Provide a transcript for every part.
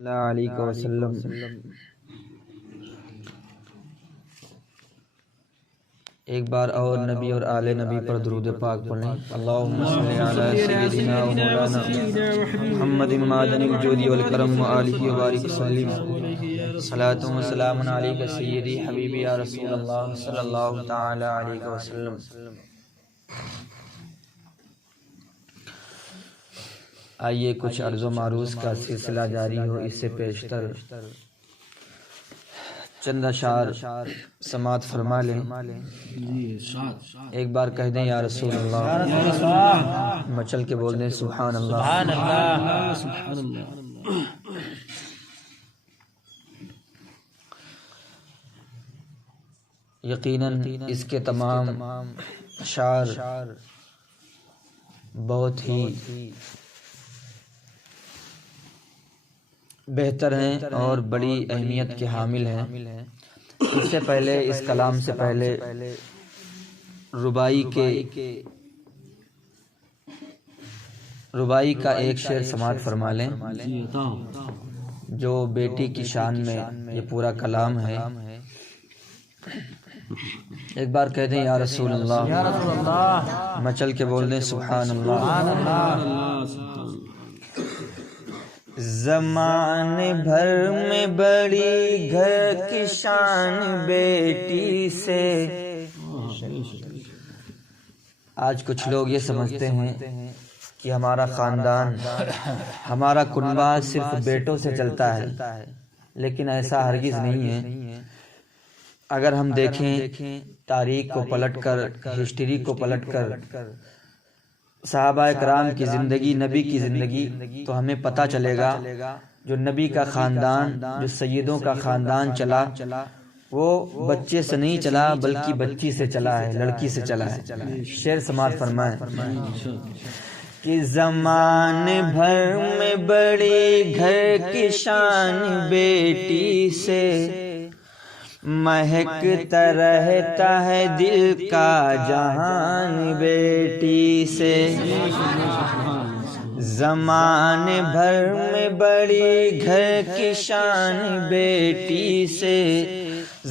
اللہ علیہ وسلم۔ ایک بار اور نبی اور آل نبی پر درود پاک پڑھیں۔ اللہم صلی علی سیدنا و مولانا محمد معدن الجود والکرم و آلہ وبارک وسلم۔ صلاۃ و سلام علیک سیدی حبیبی یا رسول اللہ صلی اللہ تعالی علیہ وسلم۔ آئیے کچھ عرض و معروض کا سلسلہ جاری ہو، اس سے پیشتر چند اشعار سماعت فرما لیں۔ ایک بار کہہ دیں یا رسول اللہ، مچل کے بول دیں سبحان اللہ۔ یقیناً اس کے تمام اشعار بہت ہی بہتر ہیں اور بڑی اہمیت کے حامل ہیں۔ اس سے پہلے، اس کلام سے پہلے ربائی کا ایک شعر سماعت فرما لیں جو بیٹی کی شان میں یہ پورا کلام ہے۔ ایک بار کہہ دیں یا رسول اللہ، مچل کے بول دیں سبحان اللہ۔ زمانے بھر میں بڑی گھر کی شان بیٹی سے۔ آج کچھ لوگ یہ سمجھتے ہیں کہ ہمارا خاندان، ہمارا کنبہ صرف بیٹوں سے چلتا ہے، لیکن ایسا ہرگز نہیں ہے۔ اگر ہم دیکھیں تاریخ کو پلٹ کر، ہسٹری کو پلٹ کر، صحابہ کرام کی زندگی، نبی کی زندگی، تو ہمیں پتہ چلے گا جو نبی کا خاندان، جو سیدوں کا خاندان چلا، وہ بچے سے نہیں چلا بلکہ بچی سے چلا ہے، لڑکی سے چلا ہے۔ شعر سماعت فرمائیں کہ زمانے بھر میں بڑی گھر کی شان بیٹی سے، مہکتا رہتا ہے دل کا جہان بیٹی سے۔ زمانے بھر میں بڑی گھر کی شان بیٹی سے،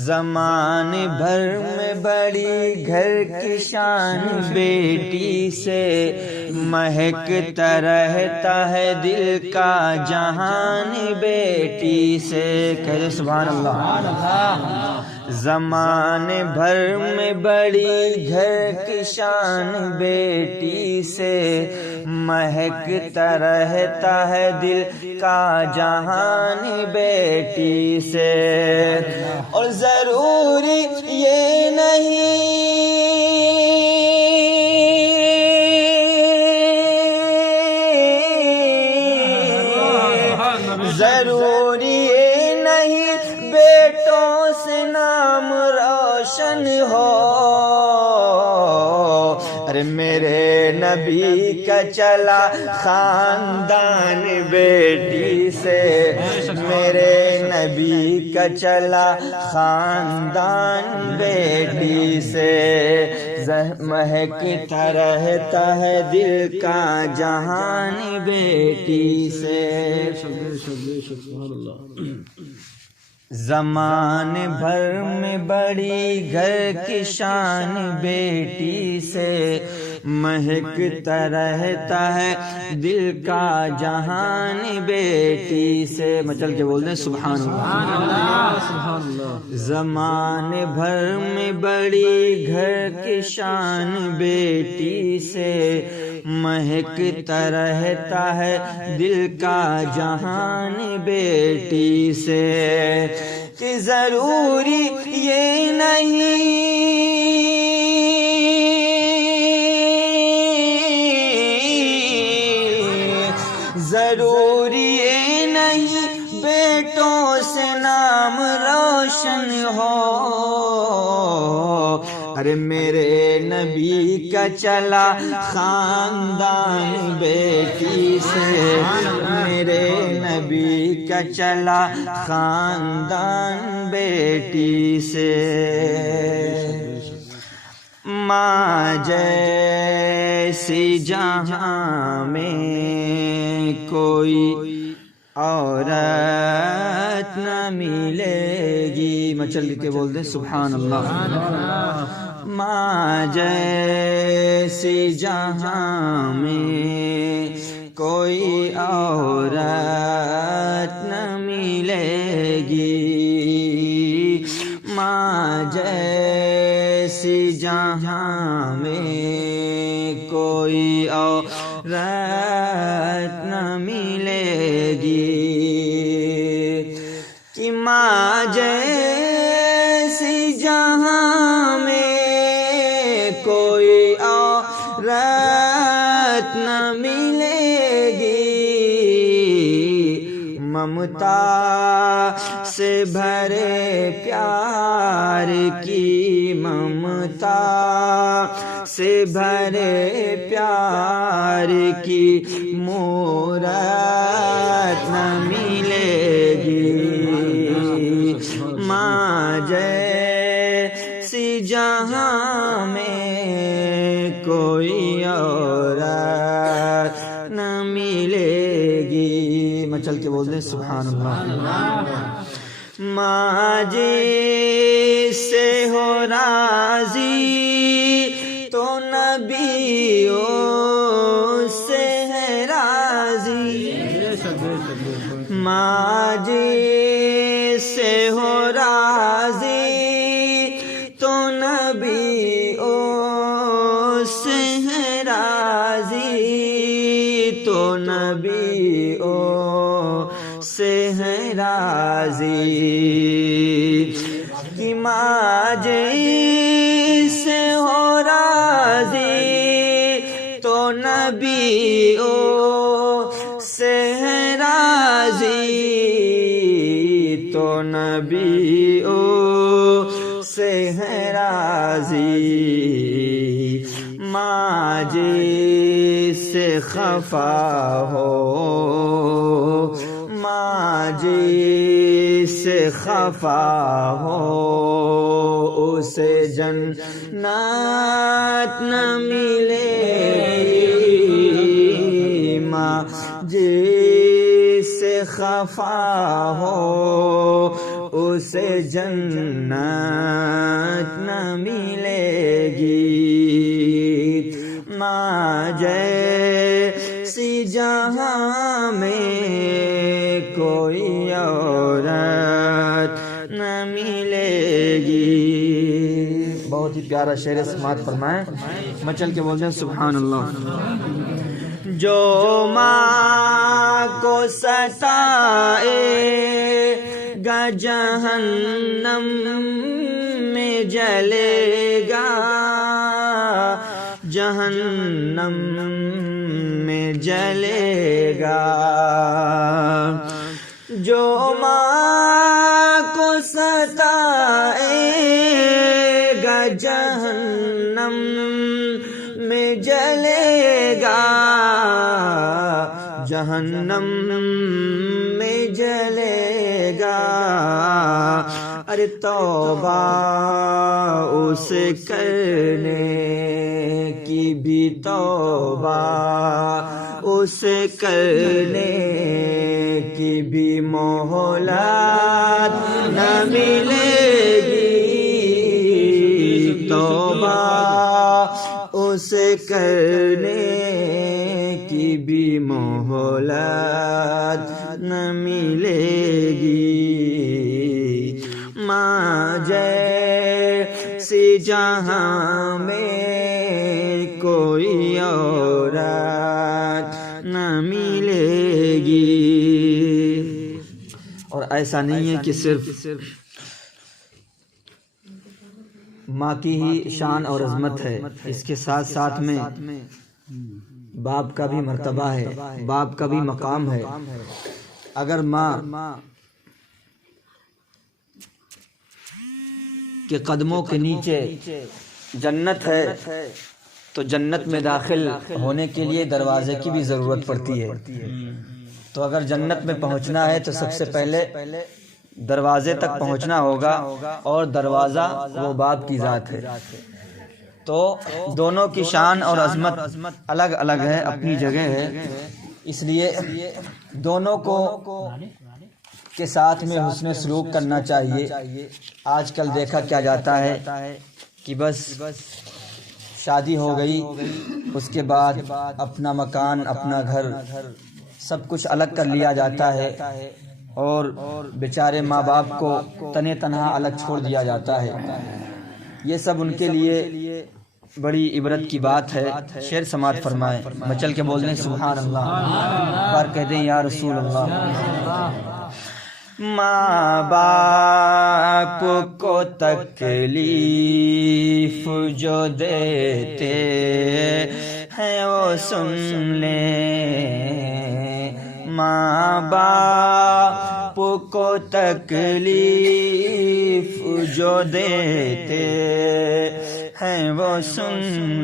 زمانے بھر میں بڑی گھر کی شان بیٹی سے، مہکتا رہتا ہے دل کا جہان بیٹی سے۔ کہہ دے سبحان اللہ۔ زمانے بھر میں بڑی گھر کی شان بیٹی سے، مہکتا رہتا ہے دل کا جہان بیٹی سے۔ اور ضروری یہ نہیں بیٹوں سے نام روشن ہو۔ ارے میرے نبی کا چلا خاندان بیٹی سے، میرے نبی کا چلا خاندان بیٹی سے، مہکتا رہتا ہے دل کا جہان بیٹی سے۔ زمانے بھر میں بڑی گھر کی شان بیٹی سے، مہکتا رہتا ہے دل کا جہان بیٹی سے۔ مچل کے بول دیں سبحان اللہ۔ زمانے بھر میں بڑی گھر کی شان بیٹی سے، مہکتا رہتا ہے دل کا جہان بیٹی سے۔ کہ ضروری یہ نہیں بیٹوں سے نام روشن ہو۔ ارے میرے نبی کا چلا خاندان بیٹی سے، میرے نبی کا چلا خاندان بیٹی سے۔ ماں جیسی جہاں میں کوئی عورت ملے گی. مچل کے بول دیں سبحان اللہ. ماں جیسی جہاں میں کوئی عورت نہ ملے گی. ماں جیسی جہاں میں کوئی عورت نہ ملے گی. کہ ماں جیسی جہاں میں کوئی عورت نہ ملے گی. ممتا سے بھرے پیار کی, ممتا سے بھرے پیار کی مورت نہ ملے گی. ماں جیسی جہاں میں کوئی عورت نہ ملے گی. میں چل کے بول دیں سبحان اللہ. ماں جی سے ہو راضی تو نبیوں سے ہے راضی. ماں جی سے ہو راضی تو نبیوں سے ہے راضی, تو نبیوں سے ہے راضی. کہ ماں جی سے ہو راضی تو نبیوں سے ہے راضی, تو نبیوں سے ہے راضی. ماں جی سے خفا ہو, ماں جی سے خفا ہو, اسے جنت نہ ملے گی. ماں جی سے خفا ہو, اسے جنت نہ ملے گی. ماں جیسی جہاں میں کوئی عورت نہ ملے گی. بہت ہی پیارا شعر سماعت فرمائیں. میں چل کے بولتے ہیں سبحان اللہ. جو ماں کو ستائے گا جہنم میں جلے گا, جہنم میں جلے گا. جو ماں کو ستائے گا جہنم میں جلے گا, جہنم میں جلے گا. ارے توبہ اس کرنے کی بھی توبہ, اس کرنے کی بھی مہلت نہ ملے گی. توبہ اس کرنے کی بھی مہلت نہ ملے گی. ماں جیسی جہاں میں کوئی عورت نہ ملے گی. اور ایسا نہیں ہے کہ صرف ماں کی ہی شان اور عظمت ہے, اس کے ساتھ ساتھ میں باپ کا بھی مرتبہ ہے, باپ کا بھی مقام ہے. اگر ماں کے قدموں کے نیچے جنت ہے تو جنت میں داخل ہونے کے لیے دروازے کی بھی ضرورت پڑتی ہے. تو اگر جنت میں پہنچنا ہے تو سب سے پہلے دروازے تک پہنچنا ہوگا, اور دروازہ وہ باپ کی ذات ہے. تو دونوں کی شان اور عظمت الگ الگ ہے, اپنی جگہ ہے. اس لیے دونوں کو کے ساتھ میں حسن سلوک کرنا چاہیے۔ آج کل دیکھا کیا جاتا ہے کہ بس شادی ہو گئی، اس کے بعد اپنا مکان، اپنا گھر سب کچھ الگ کر لیا جاتا ہے اور بیچارے ماں باپ کو تنے تنہا الگ چھوڑ دیا جاتا ہے۔ یہ سب ان کے لیے بڑی عبرت کی بات ہے۔ شعر سماعت فرمائیں، مچل کے بول دیں سبحان اللہ، بار کہہ دیں یا رسول اللہ۔ ماں باپ کو تکلیف جو دیتے ہیں وہ سن لیں، ماں باپ کو تکلیف جو دیتے ہیں وہ سن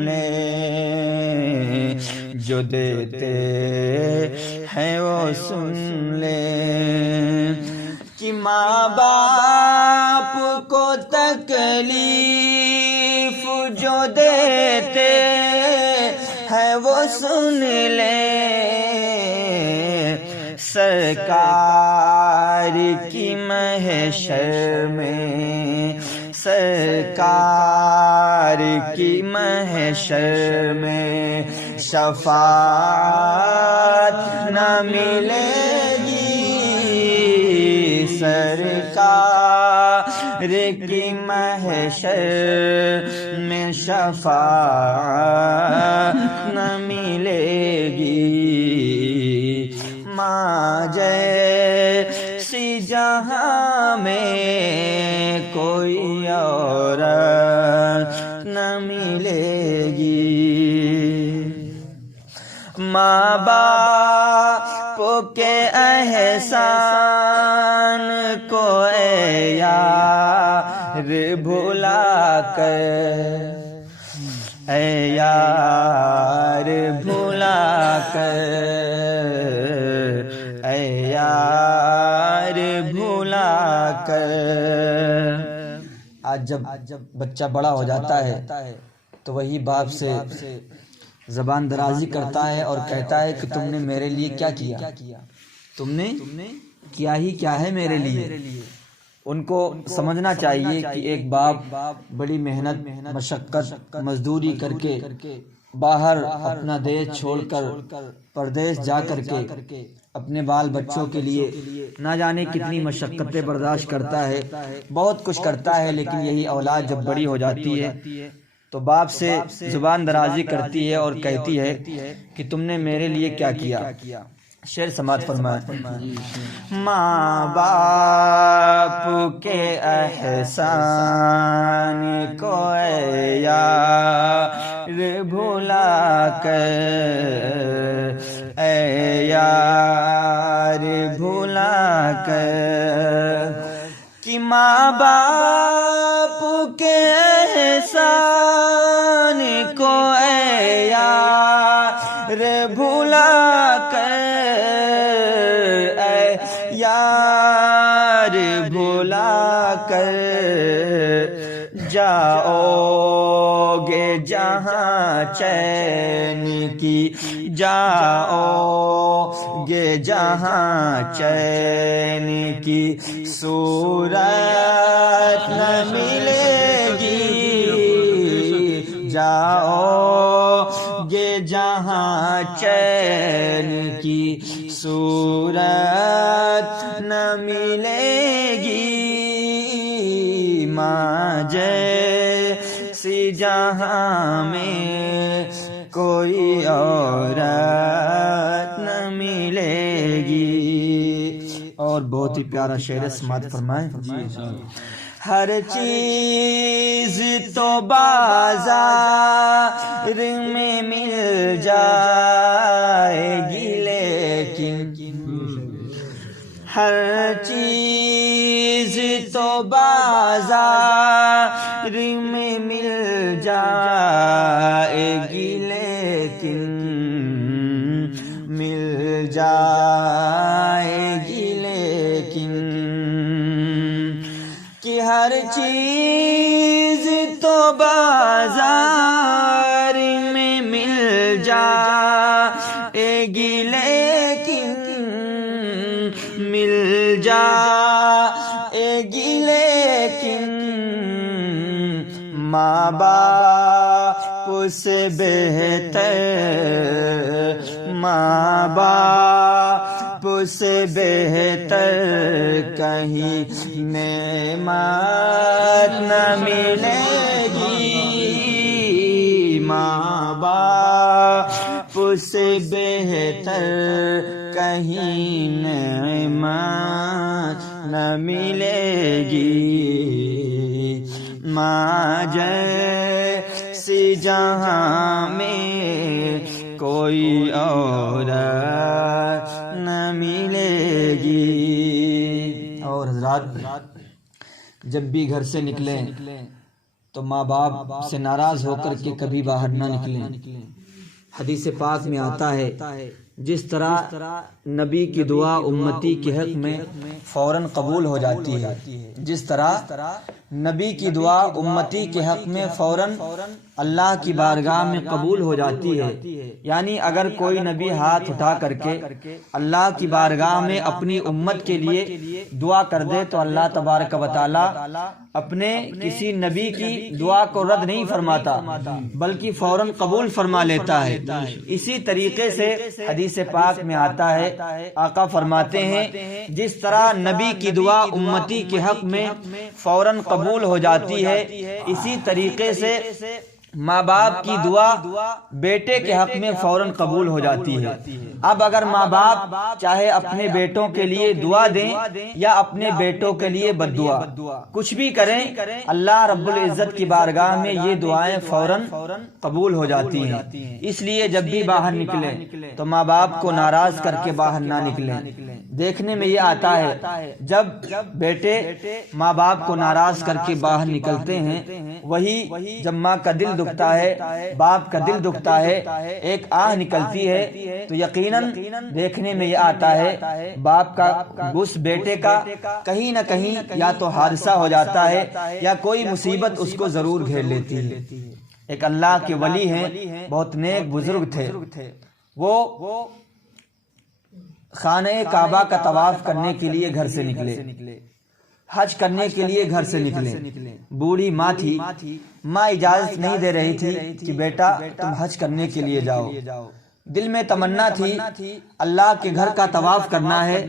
لیں، جو دیتے ہیں وہ سن لیں، کہ ماں باپ کو تکلیف جو دیتے ہیں وہ سن لیں، سرکار کی محشر میں، سرکار کی محشر میں شفاعت نہ ملے گی، سرکار کی محشر میں شفاعت نہ ملے گی، ماں جیسی جہاں میں کوئی اور نہ ملے گی، ماں باپ کے احسان کو اے یار بھلا کر، اے یار بھلا کر، اے یار بھلا کر۔ آج جب بچہ بڑا ہو جاتا ہے تو وہی باپ سے زبان درازی کرتا ہے اور کہتا ہے کہ تم نے میرے لیے کیا کیا، تم نے کیا ہی کیا ہے میرے لیے۔ ان کو سمجھنا چاہیے کہ ایک باپ بڑی محنت مشقت مزدوری کر کے باہر اپنا دیش چھوڑ کر پردیس جا کر کے اپنے بال بچوں کے لیے نہ جانے کتنی مشقتیں برداشت کرتا ہے، بہت کچھ کرتا ہے، لیکن یہی اولاد جب بڑی ہو جاتی ہے تو باپ سے زبان درازی کرتی ہے اور کہتی ہے کہ تم نے میرے لیے کیا کیا۔ شعر سماعت فرمائیں، ماں باپ کے احسان کو اے یار بھلا کر، اے یار بھلا کر، کہ ماں باپ کے احسان کو اے یار بھلا کر، اے یار بھلا کر، جاؤ گے جہاں چین کی، جاؤ گے جہاں چین کی صورت نہ ملے گی، جاؤ گے جہاں چین کی صورت نہ ملے گی، ماں جیسی جہاں میں کوئی عورت نہ ملے گی۔ اور بہت ہی پیارا شعر سماعت فرمائیں، ہر چیز تو بازار میں مل جائے گی، لیکن ہر چیز تو بازار میں مل جائے گی، لیکن مل جائے گی، لیکن کہ ہر چیز تو بازار میں مل جائے گی، لیکن مل جائے گی لیکن ماں باپ سے بہتر، ماں باپ سے بہتر کہیں نعمت نہ ملے گی، ماں باپ سے بہتر کہیں نعمت نہ ملے گی، ماں جیسی جہاں میں کوئی اور نہ ملے گی۔ اور حضرات، جب بھی گھر سے نکلیں تو ماں باپ سے ناراض ہو کر کے کبھی باہر نہ نکلیں۔ حدیث پاک میں آتا ہے جس طرح نبی کی دعا امتی کے حق میں فوراً قبول ہو جاتی ہے، جس طرح نبی کی دعا امتی کے حق میں فوراً اللہ کی بارگاہ میں قبول ہو جاتی ہے، یعنی اگر کوئی نبی ہاتھ اٹھا کر کے اللہ کی بارگاہ میں اپنی امت کے لیے دعا کر دے تو اللہ تبارک و تعالی اپنے کسی نبی کی دعا کو رد نہیں فرماتا بلکہ فوراً قبول فرما لیتا ہے۔ اسی طریقے سے حدیث پاک میں آتا ہے، آقا فرماتے ہیں جس طرح نبی کی دعا امتی کے حق میں فوراً قبول ہو جاتی ہے، اسی طریقے سے ماں باپ کی دعا بیٹے کے حق میں فوراً قبول ہو جاتی ہے۔ اب اگر ماں باپ چاہے اپنے بیٹوں کے لیے دعا دیں یا اپنے بیٹوں کے لیے بد دعا کچھ بھی کریں، اللہ رب العزت کی بارگاہ میں یہ دعائیں فوراً قبول ہو جاتی ہیں۔ اس لیے جب بھی باہر نکلیں تو ماں باپ کو ناراض کر کے باہر نہ نکلیں۔ دیکھنے میں یہ آتا ہے جب بیٹے ماں باپ کو ناراض کر کے باہر نکلتے ہیں، وہی جب ماں کا دل دکھتا ہے، باپ کا دل دکھتا ہے، ایک آہ نکلتی ہے، تو یقیناً دیکھنے میں یہ آتا ہے باپ کا اس بیٹے کا کہیں نہ کہیں یا تو حادثہ ہو جاتا ہے یا کوئی مصیبت اس کو ضرور گھیر لیتی ہے۔ ایک اللہ کے ولی ہیں، بہت نیک بزرگ تھے، وہ خانہ کعبہ کا طواف کرنے کے لیے گھر سے نکلے، حج کرنے کے لیے گھر سے نکلے۔ بوڑھی ماں تھی، ماں اجازت نہیں دے رہی تھی کہ بیٹا تم حج کرنے کے لیے جاؤ۔ دل میں تمنا تھی اللہ کے گھر کا طواف کرنا ہے،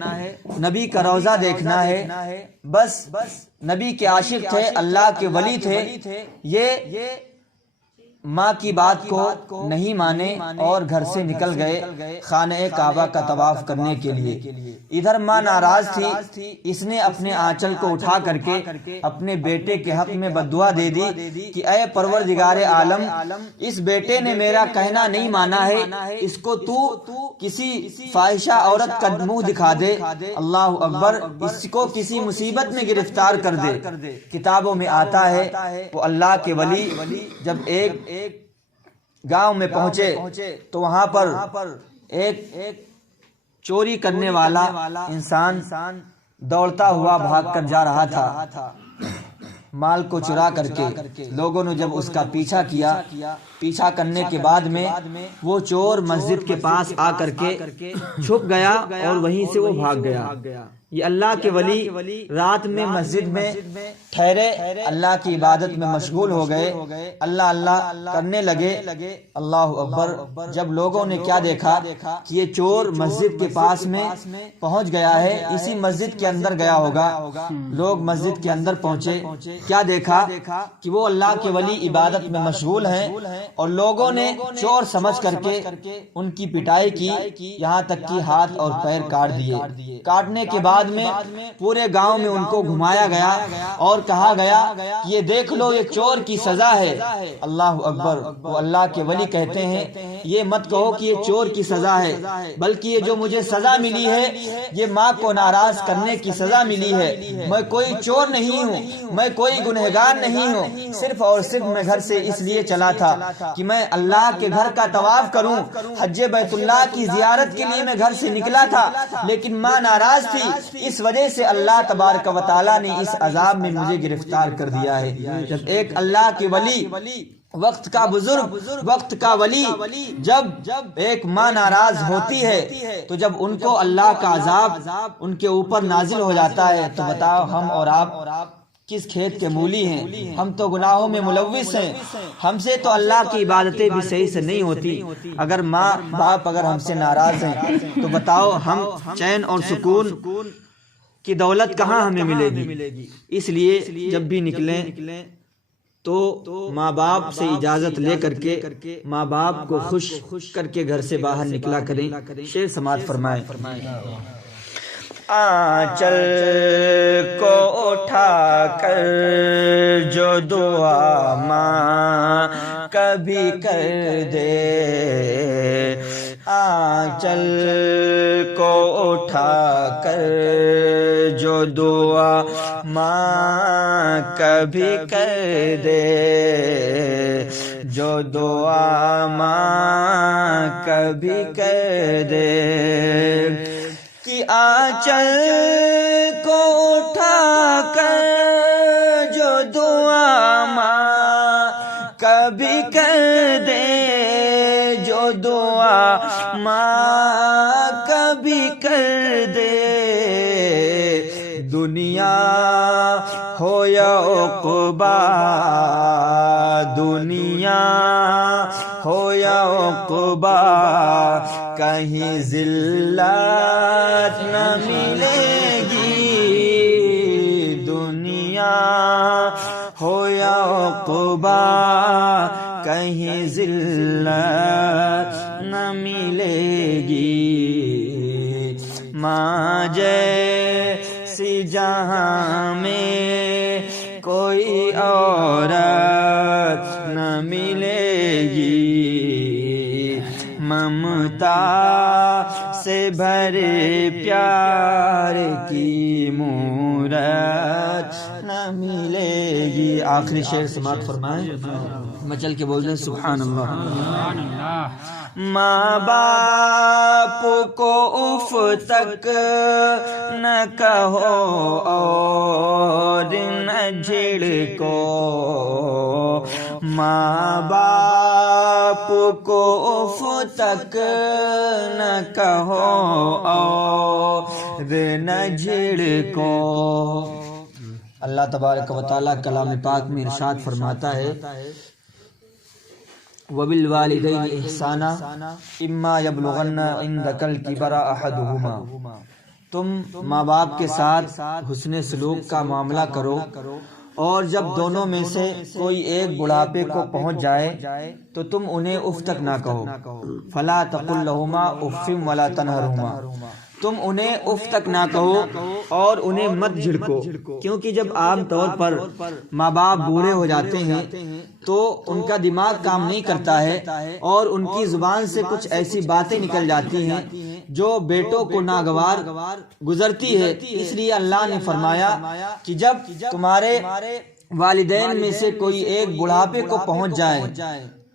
نبی کا روضہ دیکھنا ہے، بس نبی کے عاشق تھے، اللہ کے ولی تھے، یہ ماں کی بات کو نہیں مانے اور گھر سے نکل گئے خانہ کعبہ کا طواف کرنے کے لیے۔ ادھر ماں ناراض تھی، اس نے اپنے آنچل کو اٹھا کر کے اپنے بیٹے کے حق میں بددعا دے دی کہ اے پروردگار عالم، اس بیٹے نے میرا کہنا نہیں مانا ہے، اس کو تو کسی فاحشہ عورت کا منہ دکھا دے، اللہ اکبر، اس کو کسی مصیبت میں گرفتار کر دے۔ کتابوں میں آتا ہے وہ اللہ کے ولی جب ایک گاؤں میں پہنچے تو وہاں پر ایک چوری کرنے والا انسان دوڑتا ہوا بھاگ کر جا رہا تھا مال کو چرا کر کے۔ لوگوں نے جب اس کا پیچھا کیا، پیچھا کرنے کے بعد میں وہ چور مسجد کے پاس آ کر کے چھپ گیا اور وہیں سے وہ بھاگ گیا۔ یہ اللہ کے ولی رات میں مسجد میں ٹھہرے، اللہ کی عبادت میں مشغول ہو گئے، اللہ اللہ کرنے لگے، اللہ اکبر۔ جب لوگوں نے کیا دیکھا کہ یہ چور مسجد کے پاس میں پہنچ گیا ہے، اسی مسجد کے اندر گیا ہوگا، لوگ مسجد کے اندر پہنچے، کیا دیکھا کہ وہ اللہ کے ولی عبادت میں مشغول ہیں، اور لوگوں نے چور سمجھ کر کے ان کی پٹائی کی، یہاں تک کہ ہاتھ اور پیر کاٹ دیے۔ کاٹنے کے بعد میں پورے گاؤں میں ان کو گھمایا گیا اور کہا گیا کہ یہ دیکھ لو، یہ چور کی سزا ہے۔ اللہ اکبر۔ وہ اللہ کے ولی کہتے ہیں یہ مت کہو کہ یہ چور کی سزا ہے، بلکہ یہ جو مجھے سزا ملی ہے یہ ماں کو ناراض کرنے کی سزا ملی ہے۔ میں کوئی چور نہیں ہوں، میں کوئی گنہگار نہیں ہوں، صرف اور صرف میں گھر سے اس لیے چلا تھا کہ میں اللہ کے گھر کا طواف کروں، حج بیت اللہ کی زیارت کے لیے میں گھر سے نکلا تھا، لیکن ماں ناراض تھی، اس وجہ سے اللہ تبارک و تعالیٰ نے اس عذاب میں مجھے گرفتار کر دیا ہے۔ جب ایک اللہ کے ولی وقت کا بزرگ، وقت کا ولی، جب ایک ماں ناراض ہوتی ہے تو جب ان کو اللہ کا عذاب ان کے اوپر نازل ہو جاتا ہے تو بتاؤ ہم اور آپ کس کھیت کے مولی ہیں؟ ہم تو گناہوں میں ملوث ہیں، ہم سے تو اللہ کی عبادتیں بھی صحیح سے نہیں ہوتی۔ اگر ماں باپ اگر ہم سے ناراض ہیں تو بتاؤ ہم چین اور سکون کی دولت کہاں ہمیں ملے گی؟ اس لیے جب بھی نکلیں تو ماں باپ سے اجازت لے کر کے ماں باپ کو خوش کر کے گھر سے باہر نکلا کریں۔ شعر سماعت فرمائیں۔ آنچل کو اٹھا کر جو دعا ماں کبھی کر دے، آنچل کو اٹھا کر جو دعا ماں کبھی کر دے، جو دعا ماں کبھی کر دے، کہ آنچل کو اٹھا کر جو دعا ماں کبھی کر دے، جو دعا ماں کبھی کر دے، دنیا ہو یا عقبا، دنیا ہو یا عقبا، کہیں ذلت نہ ملے گی، دنیا ہو یا عقبا، کہیں ذلت نہ ملے گی، ماں جیسی جہاں میں کوئی عورت نہ ملے گی، ممتا سے بھرے پیار کی مورت نہ ملے گی۔ آخری شعر سماعت فرمائیں، مچل کے بول دیں سبحان اللہ۔ ماں باپ کو اف تک نہ کہو اور نہ جھڑکو، ماں باپ کو اف تک نہ کہو اور نہ جھڑکو۔ اللہ تبارک و تعالیٰ کلام پاک میں ارشاد فرماتا ہے وَبِالْوَالِدَيْنِ إِحْسَانًا إِمَّا يَبْلُغَنَّ عِنْدَكَ الْكِبَرَ أَحَدُهُمَا، تم ماں باپ کے ساتھ حسن سلوک کا معاملہ کرو، اور جب دونوں میں سے کوئی ایک بڑھاپے کو پہنچ جائے تو تم انہیں اف تک نہ کہو، فَلَا تَقُلْ لَهُمَا أُفٍّ وَلَا تَنْهَرْهُمَا، تم انہیں اف تک نہ کہو اور انہیں مت جھڑکو، کیونکہ جب عام طور پر ماں باپ بوڑھے ہو جاتے ہیں تو ان کا دماغ کام نہیں کرتا ہے اور ان کی زبان سے کچھ ایسی باتیں نکل جاتی ہیں جو بیٹوں کو ناگوار گزرتی ہے۔ اس لیے اللہ نے فرمایا کہ جب تمہارے والدین میں سے کوئی ایک بڑھاپے کو پہنچ جائے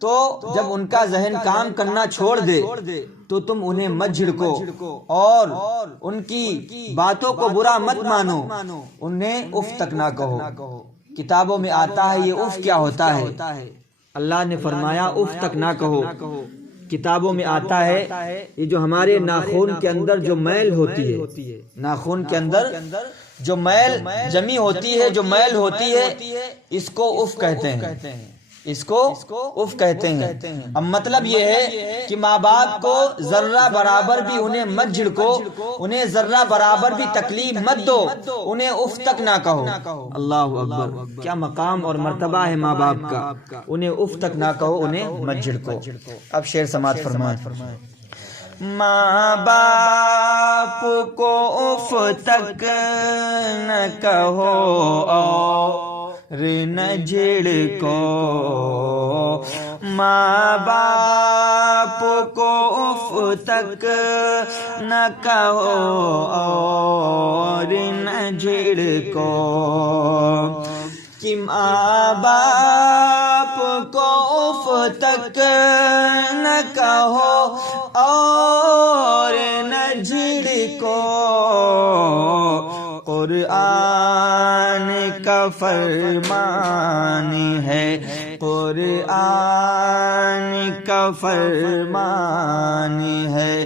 تو جب ان کا ذہن کام کرنا چھوڑ دے تو تم انہیں مت جھڑکو اور ان کی باتوں کو برا مت مانو، انہیں اف تک نہ کہو۔ کتابوں میں آتا ہے یہ اف کیا ہوتا ہے، اللہ نے فرمایا اف تک نہ کہو۔ کتابوں میں آتا ہے یہ جو ہمارے ناخن کے اندر جو میل ہوتی ہے، ناخن کے اندر جو میل جمی ہوتی ہے، جو میل ہوتی ہے، اس کو اف کہتے ہیں، اس کو اف کہتے ہیں۔ اب مطلب یہ ہے کہ ماں باپ کو ذرہ برابر بھی انہیں مت جھڑکو، انہیں ذرہ برابر بھی تکلیف مت دو، انہیں اف تک نہ کہو۔ اللہ اکبر، کیا مقام اور مرتبہ ہے ماں باپ کا، انہیں اف تک نہ کہو، انہیں مت جھڑکو۔ اب شعر سماعت فرمائیں۔ ماں باپ کو اف تک نہ کہو اور نہ جھڑکو، ماں باپ کو اف تک نہ کہو اور نہ جھڑکو، کہ ماں باپ کو اف تک نہ کہو اور نہ جھڑکو، قرآن کا فرمان ہے قرآن کا فرمان ہے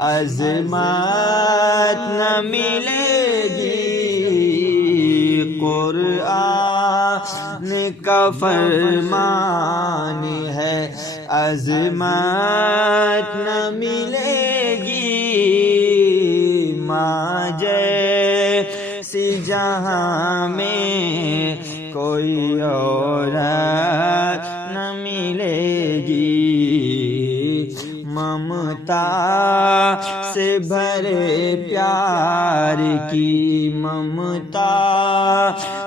عظمت نہ ملے گی، قرآن کا فرمان ہے عظمت نہ ملے گی، ماں جیسی جہاں میں کوئی عورت نہ ملے گی، ممتا سے بھرے پیار کی، ممتا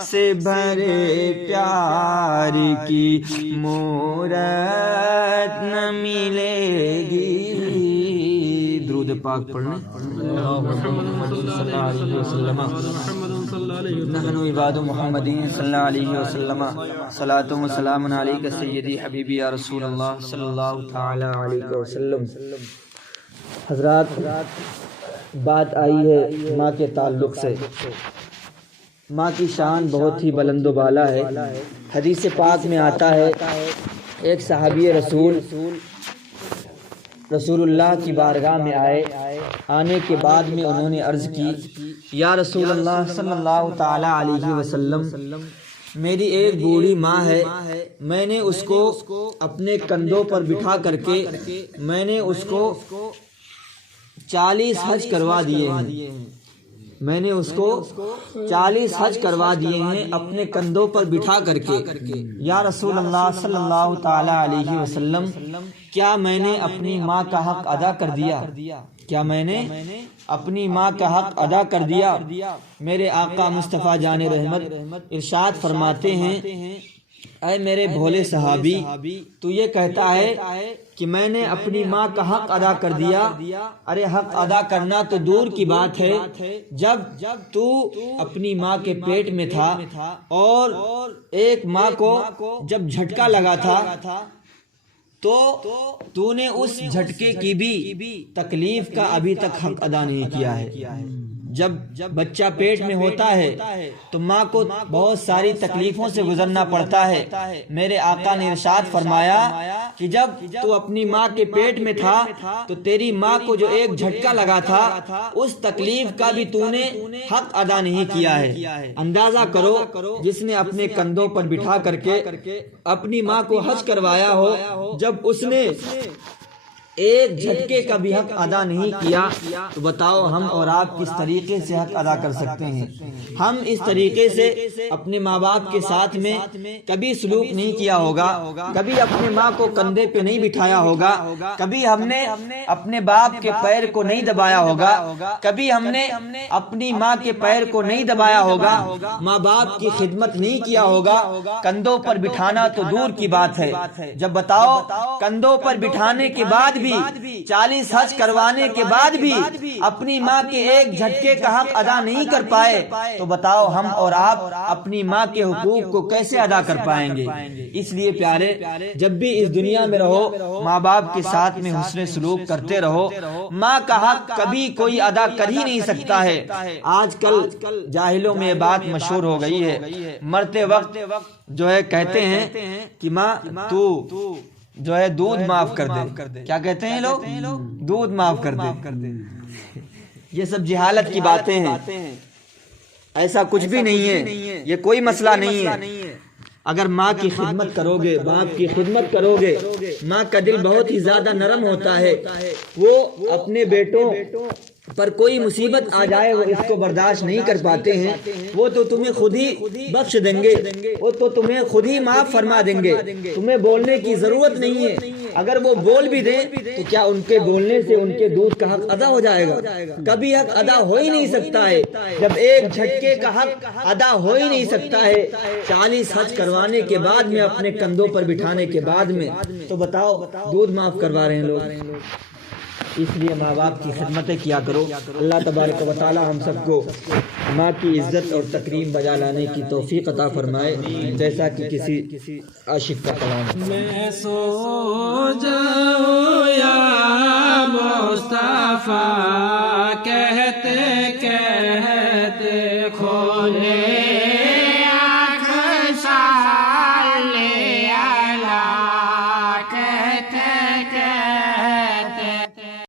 سے بھرے پیار کی مورت نہ ملے گی۔ درود پاک پڑھنے نحن عباد محمدین صلی اللہ علیہ وسلم، صلاۃ و سلام علیک سیدی حبیبی یا رسول اللہ صلی اللہ تعالی علیہ وسلم۔ حضرات، بات آئی ہے ماں کے تعلق سے۔ ماں کی شان بہت ہی بلند و بالا ہے۔ حدیث پاک میں آتا ہے ایک صحابی رسول اللہ کی بارگاہ میں آئے، آنے کے بعد میں انہوں نے عرض کی یا رسول اللہ صلی اللہ تعالی علیہ وسلم، میری ایک بوڑھی ماں ہے، میں نے اس کو اپنے کندھوں پر بٹھا کر کے میں نے اس کو 40 حج کروا دیے ہیں، میں نے اس کو 40 حج کروا دیے ہیں اپنے کندھوں پر بٹھا کر کے۔ یا رسول اللہ صلی اللہ تعالی علیہ وسلم، کیا میں نے اپنی ماں کا حق ادا کر دیا؟ کیا میں نے اپنی ماں کا حق ادا کر دیا؟ میرے آقا مصطفیٰ جان رحمت ارشاد فرماتے ہیں، اے میرے بھولے صحابی، تو یہ کہتا ہے کہ میں نے اپنی ماں کا حق ادا کر دیا؟ ارے حق ادا کرنا تو دور کی بات ہے، جب تو اپنی ماں کے پیٹ میں تھا اور ایک ماں کو جب جھٹکا لگا تھا تو نے اس جھٹکے کی بھی تکلیف کا ابھی تک حق ادا نہیں کیا ہے۔ جب بچہ پیٹ میں ہوتا ہے تو ماں کو بہت ساری تکلیفوں سے گزرنا پڑتا ہے۔ میرے آقا نے ارشاد فرمایا کہ جب تو اپنی ماں کے پیٹ میں تھا تو تیری ماں کو جو ایک جھٹکا لگا تھا اس تکلیف کا بھی تو نے حق ادا نہیں کیا ہے۔ اندازہ کرو، جس نے اپنے کندھوں پر بٹھا کر کے اپنی ماں کو حج کروایا ہو، جب اس نے ایک جھٹکے کا بھی حق ادا نہیں کیا تو بتاؤ ہم اور آپ کس طریقے سے حق ادا کر سکتے ہیں؟ ہم اس طریقے سے اپنے ماں باپ کے ساتھ میں کبھی سلوک نہیں کیا ہوگا، کبھی اپنے ماں کو کندھے پہ نہیں بٹھایا ہوگا، کبھی ہم نے اپنے باپ کے پیر کو نہیں دبایا ہوگا، کبھی ہم نے اپنی ماں کے پیر کو نہیں دبایا ہوگا، ماں باپ کی خدمت نہیں کیا ہوگا۔ کندھوں پر بٹھانا تو دور کی بات ہے، جب بتاؤ کندھوں پر بٹھانے کے بعد بھی 40 حج کروانے کے بعد بھی اپنی ماں کے ایک جھٹکے کا حق ادا نہیں کر پائے تو بتاؤ ہم اور آپ اپنی ماں کے حقوق کو کیسے ادا کر پائیں گے؟ اس لیے پیارے، جب بھی اس دنیا میں رہو ماں باپ کے ساتھ میں حسن سلوک کرتے رہو۔ ماں کا حق کبھی کوئی ادا کر ہی نہیں سکتا ہے۔ آج کل جاہلوں میں بات مشہور ہو گئی ہے، مرتے وقت جو ہے کہتے ہیں کہ ماں تو جو ہے دودھ معاف کر دے۔ کیا کہتے ہیں لوگ؟ دودھ معاف کر دے۔ یہ سب جہالت کی باتیں ہیں، ایسا کچھ بھی نہیں ہے، یہ کوئی مسئلہ نہیں ہے۔ اگر ماں کی خدمت کرو گے، باپ کی خدمت کرو گے، ماں کا دل بہت ہی زیادہ نرم ہوتا ہے، وہ اپنے بیٹوں پر کوئی مصیبت آ جائے وہ اس کو برداشت نہیں کر پاتے ہیں، وہ تو تمہیں خود ہی بخش دیں گے، وہ تو تمہیں خود ہی معاف فرما دیں گے، تمہیں بولنے کی ضرورت نہیں ہے۔ اگر وہ بول بھی دیں تو کیا ان کے بولنے سے ان کے دودھ کا حق ادا ہو جائے گا؟ کبھی حق ادا ہو ہی نہیں سکتا ہے۔ جب ایک جھٹکے کا حق ادا ہو ہی نہیں سکتا ہے 40 حج کروانے کے بعد میں، اپنے کندھوں پر بٹھانے کے بعد میں، تو بتاؤ دودھ معاف کروا رہے ہیں لوگ۔ اس لیے ماں باپ کی خدمتیں کیا کرو۔ اللہ تبارک و تعالی ہم سب کو ماں کی عزت اور تکریم بجا لانے کی توفیق عطا فرمائے، جیسا کہ کسی عاشق کا کلام ہے۔ میں سو جاؤں یا مصطفیٰ کہتے کہتے کھولے